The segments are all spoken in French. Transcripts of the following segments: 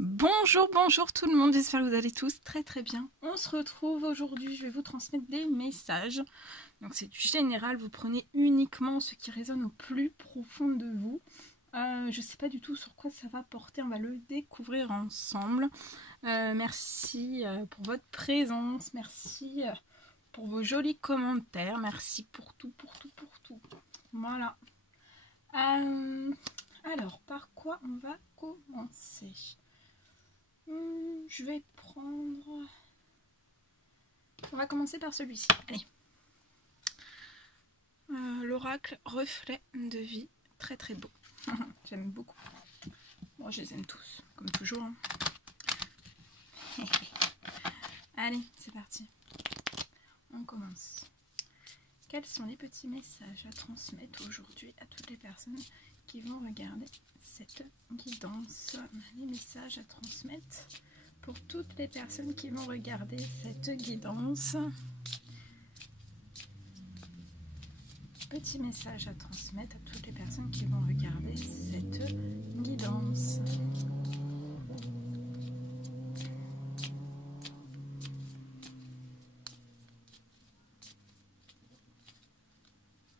Bonjour, bonjour tout le monde, j'espère que vous allez tous très très bien. On se retrouve aujourd'hui, je vais vous transmettre des messages. Donc c'est du général, vous prenez uniquement ce qui résonne au plus profond de vous. Je ne sais pas du tout sur quoi ça va porter, on va le découvrir ensemble. Merci pour votre présence, merci pour vos jolis commentaires, merci pour tout, pour tout, pour tout. Voilà. Alors, par quoi on va commencer ? Je vais prendre... On va commencer par celui-ci. Allez. L'oracle reflet de vie. Très très beau. J'aime beaucoup. Bon, je les aime tous, comme toujours. Hein. Allez, c'est parti. On commence. Quels sont les petits messages à transmettre aujourd'hui à toutes les personnes qui vont regarder cette guidance? Les messages à transmettre pour toutes les personnes qui vont regarder cette guidance. Petit message à transmettre à toutes les personnes qui vont regarder cette guidance.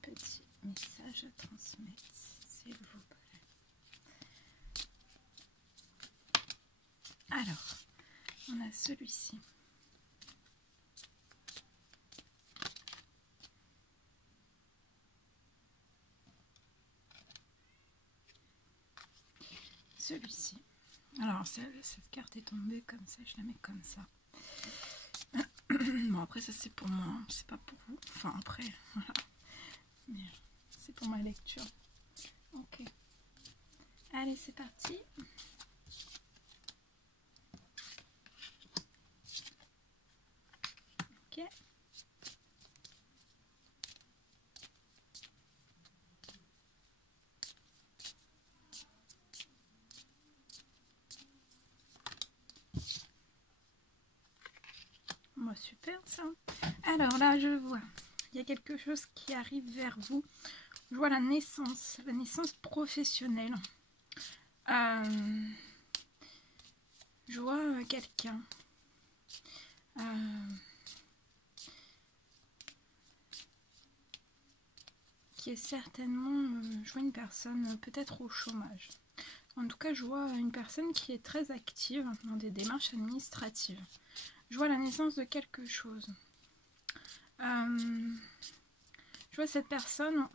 Petit message à transmettre, s'il vous plaît. Alors, on a celui-ci. Celui-ci. Alors, cette carte est tombée comme ça, je la mets comme ça. Bon, après, ça c'est pour moi, hein, c'est pas pour vous. Enfin, après, voilà. Mais c'est pour ma lecture. Ok. Allez, c'est parti. Ok. Bon, super ça. Alors là, je vois, il y a quelque chose qui arrive vers vous. Je vois la naissance professionnelle. Je vois quelqu'un. Qui est certainement, je vois une personne peut-être au chômage. En tout cas, je vois une personne qui est très active dans des démarches administratives. Je vois la naissance de quelque chose. Je vois cette personne,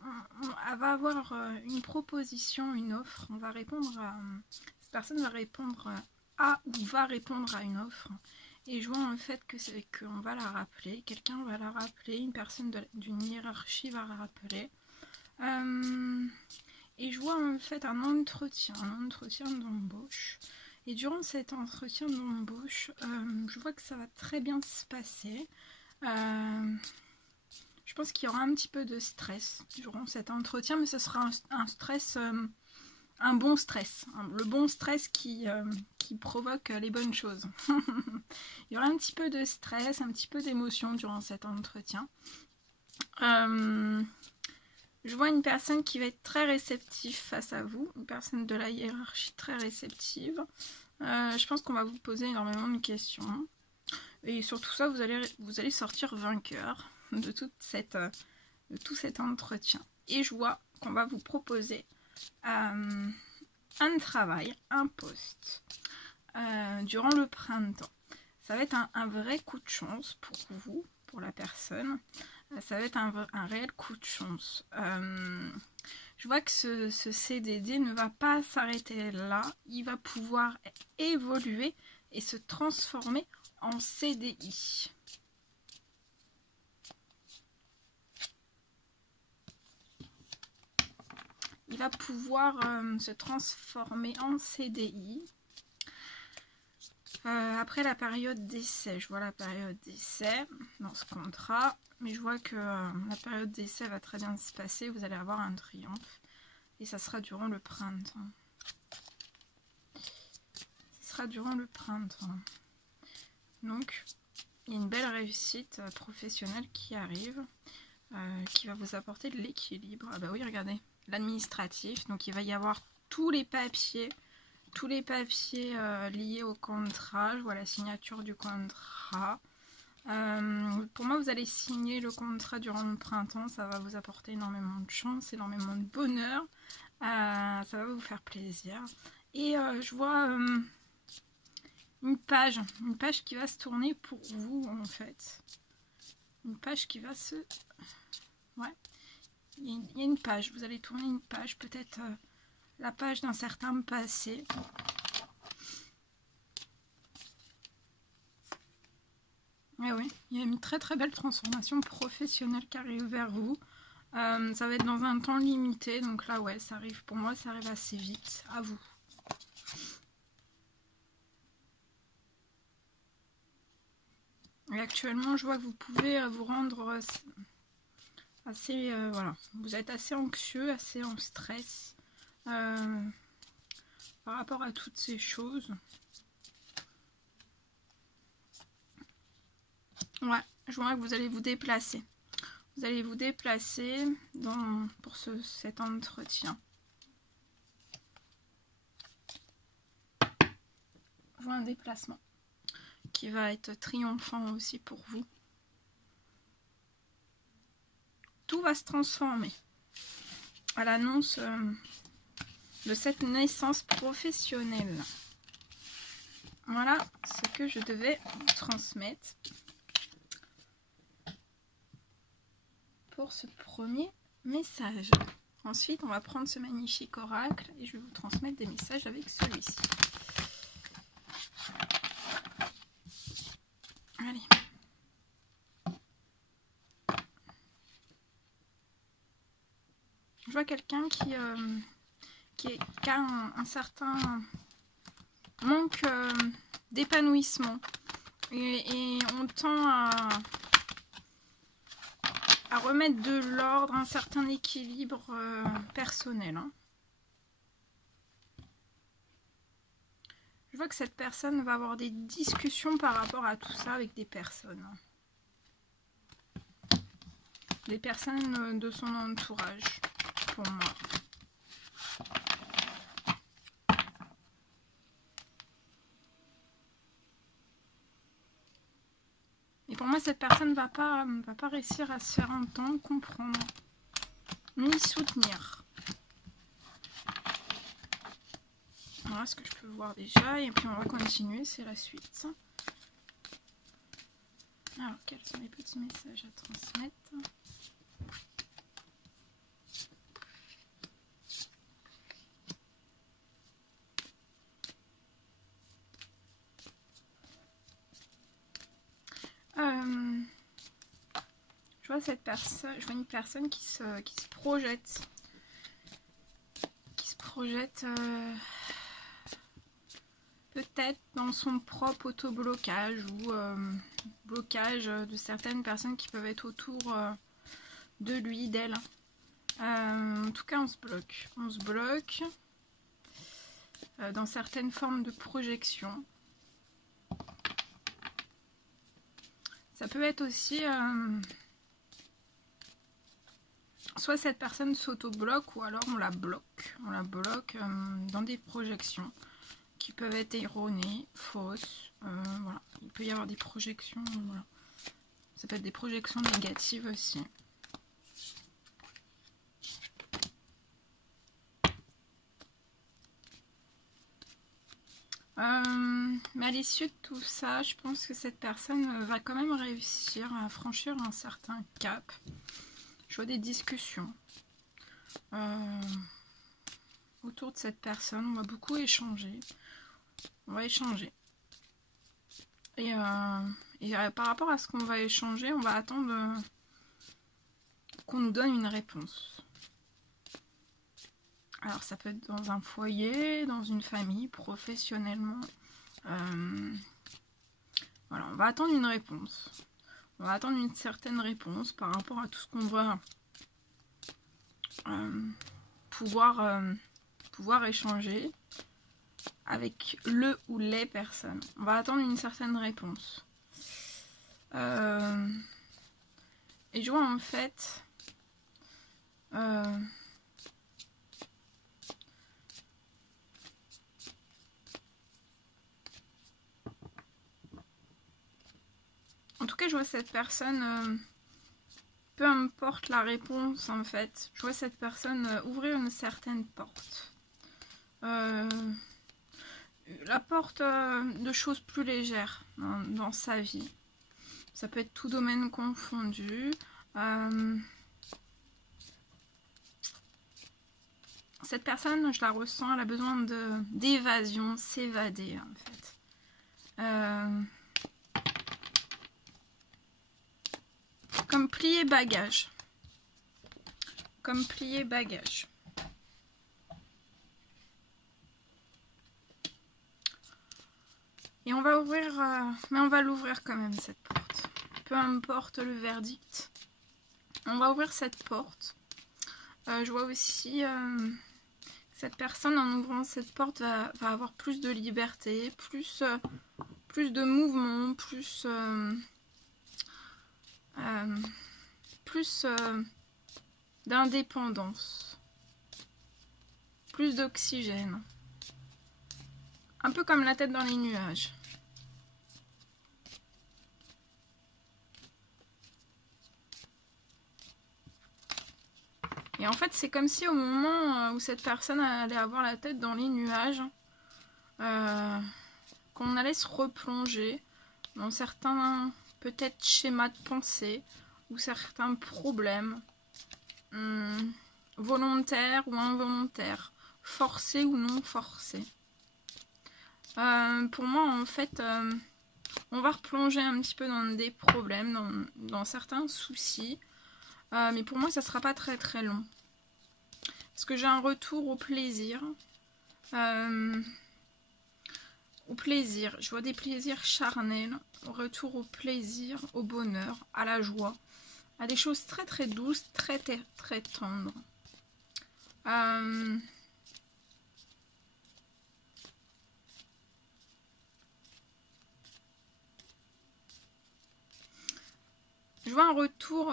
elle va avoir une proposition, une offre. On va répondre à... Cette personne va répondre à ou va répondre à une offre. Et je vois en fait qu'on va la rappeler. Quelqu'un va la rappeler. Une personne d'une hiérarchie va la rappeler. Et je vois en fait un entretien d'embauche. Et durant cet entretien d'embauche, je vois que ça va très bien se passer. Je pense qu'il y aura un petit peu de stress durant cet entretien, mais ce sera un stress, un bon stress. Le bon stress qui provoque les bonnes choses. Il y aura un petit peu de stress, un petit peu d'émotion durant cet entretien. Je vois une personne qui va être très réceptive face à vous, une personne de la hiérarchie très réceptive. Je pense qu'on va vous poser énormément de questions. Et sur tout ça, vous allez sortir vainqueur de tout cet entretien. Et je vois qu'on va vous proposer un travail, un poste durant le printemps. Ça va être un vrai coup de chance pour vous, pour la personne. Ça va être un réel coup de chance. Je vois que ce CDD ne va pas s'arrêter là. Il va pouvoir évoluer et se transformer en CDI. Il va pouvoir se transformer en CDI. Après la période d'essai, je vois la période d'essai dans ce contrat. Mais je vois que la période d'essai va très bien se passer. Vous allez avoir un triomphe. Et ça sera durant le printemps. Ce sera durant le printemps. Donc, il y a une belle réussite professionnelle qui arrive. Qui va vous apporter de l'équilibre. Ah bah oui, regardez. L'administratif. Donc, il va y avoir tous les papiers tous les papiers liés au contrat. Je vois la signature du contrat. Pour moi, vous allez signer le contrat durant le printemps. Ça va vous apporter énormément de chance, énormément de bonheur. Ça va vous faire plaisir. Et je vois une page qui va se tourner pour vous, en fait. Une page qui va se... Ouais, il y a une page. Vous allez tourner une page, peut-être la page d'un certain passé. Et oui, il y a une très très belle transformation professionnelle qui arrive vers vous. Ça va être dans un temps limité, donc là ouais, ça arrive pour moi, ça arrive assez vite. À vous. Et actuellement, je vois que vous pouvez vous rendre assez, voilà, vous êtes assez anxieux, assez en stress par rapport à toutes ces choses. Ouais, je vois que vous allez vous déplacer. Vous allez vous déplacer pour cet entretien. Je vois un déplacement qui va être triomphant aussi pour vous. Tout va se transformer à l'annonce de cette naissance professionnelle. Voilà ce que je devais vous transmettre pour ce premier message. Ensuite, on va prendre ce magnifique oracle et je vais vous transmettre des messages avec celui-ci. Allez. Je vois quelqu'un qui a un certain manque d'épanouissement et on tend à remettre de l'ordre, un certain équilibre personnel. Hein. Je vois que cette personne va avoir des discussions par rapport à tout ça avec des personnes. Des personnes de son entourage, pour moi. Et pour moi, cette personne va pas réussir à se faire entendre, comprendre, ni soutenir. Voilà ce que je peux voir déjà. Et puis on va continuer, c'est la suite. Alors, quels sont les petits messages à transmettre ? Je vois cette personne, je vois une personne qui se projette. Qui se projette peut-être dans son propre autoblocage ou blocage de certaines personnes qui peuvent être autour de lui, d'elle. En tout cas, on se bloque. On se bloque dans certaines formes de projection. Ça peut être aussi... soit cette personne s'auto-bloque ou alors on la bloque. On la bloque dans des projections qui peuvent être erronées, fausses. Voilà. Il peut y avoir des projections. Voilà. Ça peut être des projections négatives aussi. Mais à l'issue de tout ça, je pense que cette personne va quand même réussir à franchir un certain cap. Je vois des discussions autour de cette personne. On va beaucoup échanger. On va échanger. Et par rapport à ce qu'on va échanger, on va attendre qu'on nous donne une réponse. Alors ça peut être dans un foyer, dans une famille, professionnellement. Voilà, on va attendre une réponse. On va attendre une certaine réponse par rapport à tout ce qu'on va pouvoir échanger avec le ou les personnes. On va attendre une certaine réponse. Et je vois en fait... cas, je vois cette personne, peu importe la réponse en fait, je vois cette personne ouvrir une certaine porte. La porte de choses plus légères dans sa vie. Ça peut être tout domaine confondu. Cette personne, je la ressens, elle a besoin d'évasion, s'évader en fait. Comme plier bagage. Comme plier bagage. Et on va ouvrir, mais on va l'ouvrir quand même cette porte. Peu importe le verdict. On va ouvrir cette porte. Je vois aussi cette personne en ouvrant cette porte va avoir plus de liberté, plus de mouvement, plus d'indépendance, plus d'oxygène. Un peu comme la tête dans les nuages. Et en fait, c'est comme si au moment où cette personne allait avoir la tête dans les nuages, qu'on allait se replonger dans certains, peut-être, schémas de pensée ou certains problèmes volontaires ou involontaires, forcés ou non forcés. Pour moi, en fait, on va replonger un petit peu dans des problèmes, dans certains soucis. Mais pour moi, ça ne sera pas très très long. Parce que j'ai un retour au plaisir. Au plaisir. Je vois des plaisirs charnels. Retour au plaisir, au bonheur, à la joie. À des choses très très douces, très très tendres. Je vois un retour...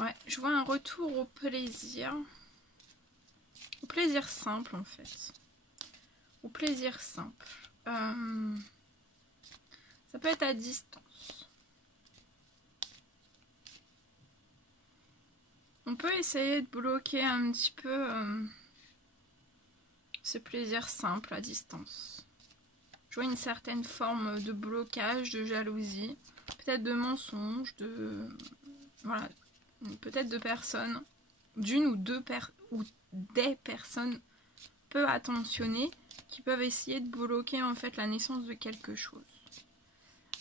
ouais, je vois un retour au plaisir. Au plaisir simple, en fait. Au plaisir simple. Ça peut être à distance. On peut essayer de bloquer un petit peu ce plaisir simple à distance. Je vois une certaine forme de blocage, de jalousie, peut-être de mensonge, voilà, peut-être de personnes, d'une ou deux ou des personnes peu attentionnées qui peuvent essayer de bloquer en fait la naissance de quelque chose.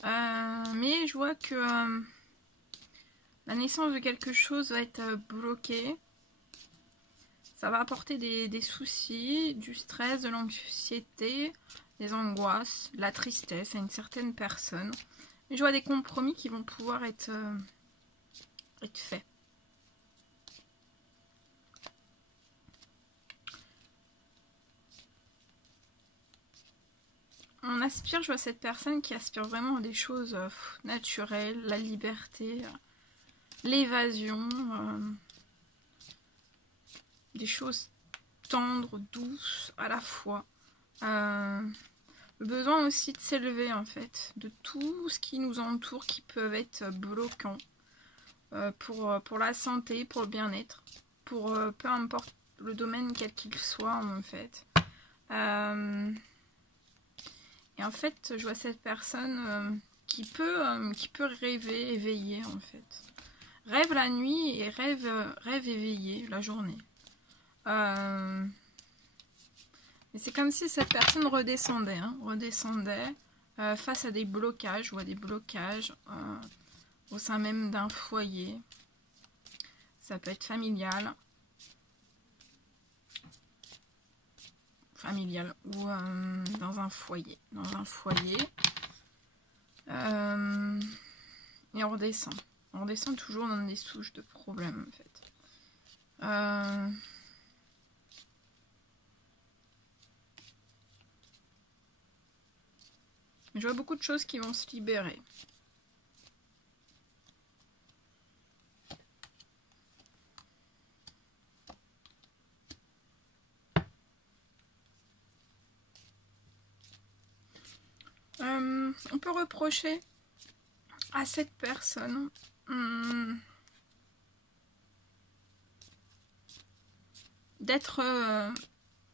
Mais je vois que la naissance de quelque chose va être bloquée. Ça va apporter des soucis, du stress, de l'anxiété, des angoisses, de la tristesse à une certaine personne. Mais je vois des compromis qui vont pouvoir être faits. On aspire, je vois cette personne qui aspire vraiment à des choses naturelles, la liberté, l'évasion, des choses tendres, douces à la fois. Le besoin aussi de s'élever en fait, de tout ce qui nous entoure qui peuvent être bloquants pour la santé, pour le bien-être, pour peu importe le domaine quel qu'il soit en fait. Et en fait, je vois cette personne qui peut rêver, éveillé en fait. Rêve la nuit et rêve éveillé la journée. Et c'est comme si cette personne redescendait, face à des blocages ou à des blocages au sein même d'un foyer. Ça peut être familial. Ou dans un foyer. Et on redescend. On redescend toujours dans des souches de problèmes en fait. Je vois beaucoup de choses qui vont se libérer. peut reprocher à cette personne d'être...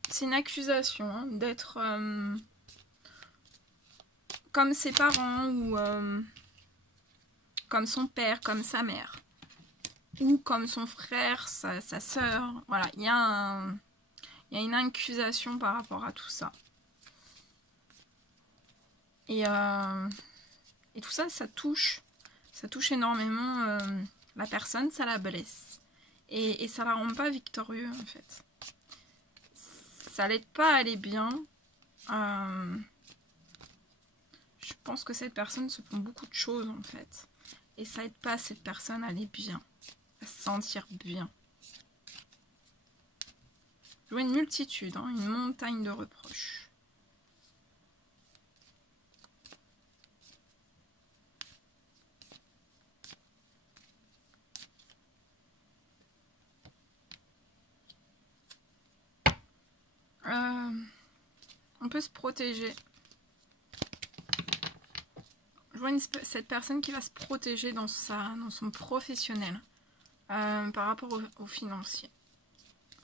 c'est une accusation, hein, d'être comme ses parents ou comme son père, comme sa mère. Ou comme son frère, sa sœur. Voilà, il y a une accusation par rapport à tout ça. Et tout ça, ça touche énormément la personne, ça la blesse. Et ça la rend pas victorieux, en fait. Ça l'aide pas à aller bien. Je pense que cette personne se prend beaucoup de choses, en fait. Et ça aide pas cette personne à aller bien. À se sentir bien. Je vois une multitude, hein, une montagne de reproches. On peut se protéger. Je vois cette personne qui va se protéger dans son professionnel par rapport au financier.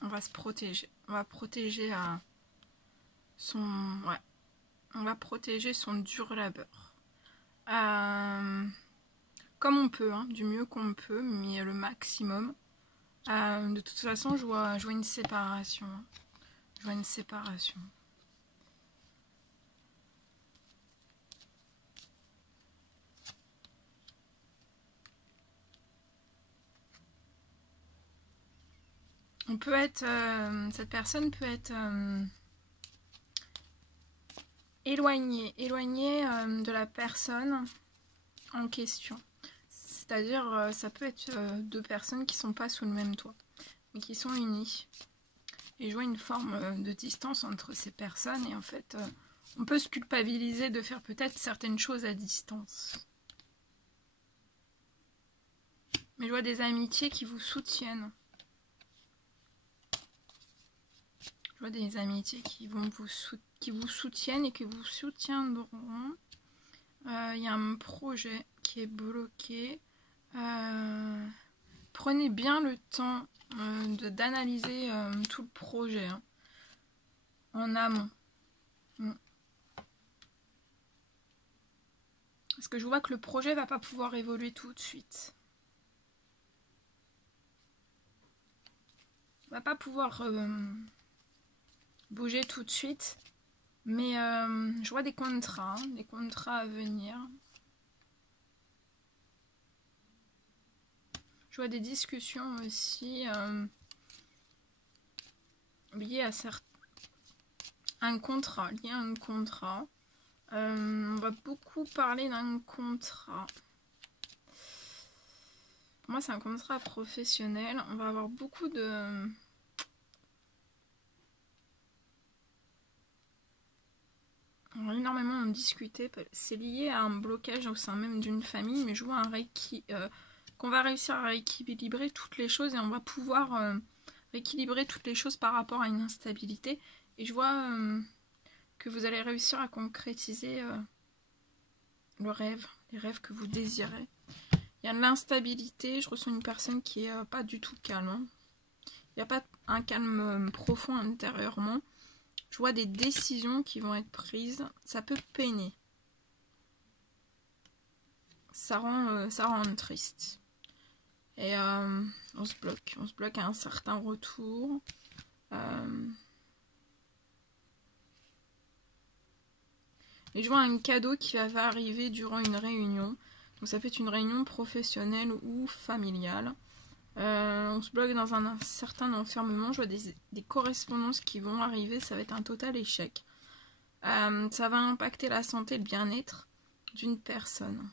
On va se protéger. On va protéger on va protéger son dur labeur. Comme on peut, hein, du mieux qu'on peut, mais le maximum. De toute façon, je vois une séparation. Je vois une séparation. On peut être, cette personne peut être éloignée de la personne en question. C'est-à-dire, ça peut être deux personnes qui ne sont pas sous le même toit, mais qui sont unies. Et je vois une forme de distance entre ces personnes et en fait, on peut se culpabiliser de faire peut-être certaines choses à distance. Mais je vois des amitiés qui vous soutiennent. Je vois des amitiés qui vous soutiennent et qui vous soutiendront. Il y a un projet qui est bloqué. Prenez bien le temps d'analyser tout le projet hein, en amont. Parce que je vois que le projet va pas pouvoir évoluer tout de suite. Va pas pouvoir bouger tout de suite. Mais je vois des contrats à venir. Je vois des discussions aussi liées à un contrat. On va beaucoup parler d'un contrat. Pour moi, c'est un contrat professionnel. On va avoir beaucoup de... On va énormément en discuter. C'est lié à un blocage au sein même d'une famille, mais je vois qu'on va réussir à rééquilibrer toutes les choses et on va pouvoir rééquilibrer toutes les choses par rapport à une instabilité. Et je vois que vous allez réussir à concrétiser les rêves que vous désirez. Il y a de l'instabilité, je ressens une personne qui est pas du tout calme. Hein. Il n'y a pas un calme profond intérieurement. Je vois des décisions qui vont être prises. Ça peut peiner. Ça rend triste. Et on se bloque à un certain retour. Et je vois un cadeau qui va arriver durant une réunion. Donc ça peut être une réunion professionnelle ou familiale. On se bloque dans un certain enfermement. Je vois des correspondances qui vont arriver. Ça va être un total échec. Ça va impacter la santé et le bien-être d'une personne.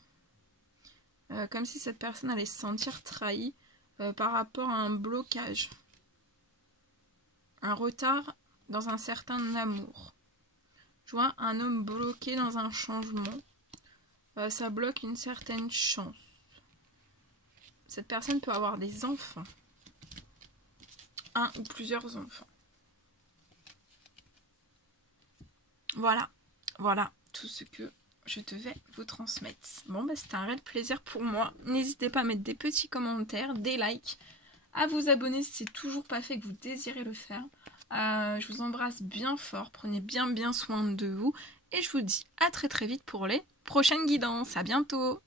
Comme si cette personne allait se sentir trahie par rapport à un blocage. Un retard dans un certain amour. Je vois un homme bloqué dans un changement. Ça bloque une certaine chance. Cette personne peut avoir des enfants. Un ou plusieurs enfants. Voilà tout ce que je devais vous transmettre. Bon, bah, c'était un réel plaisir pour moi. N'hésitez pas à mettre des petits commentaires, des likes, à vous abonner si c'est toujours pas fait, que vous désirez le faire. Je vous embrasse bien fort, prenez bien soin de vous. Et je vous dis à très vite pour les prochaines guidances. À bientôt!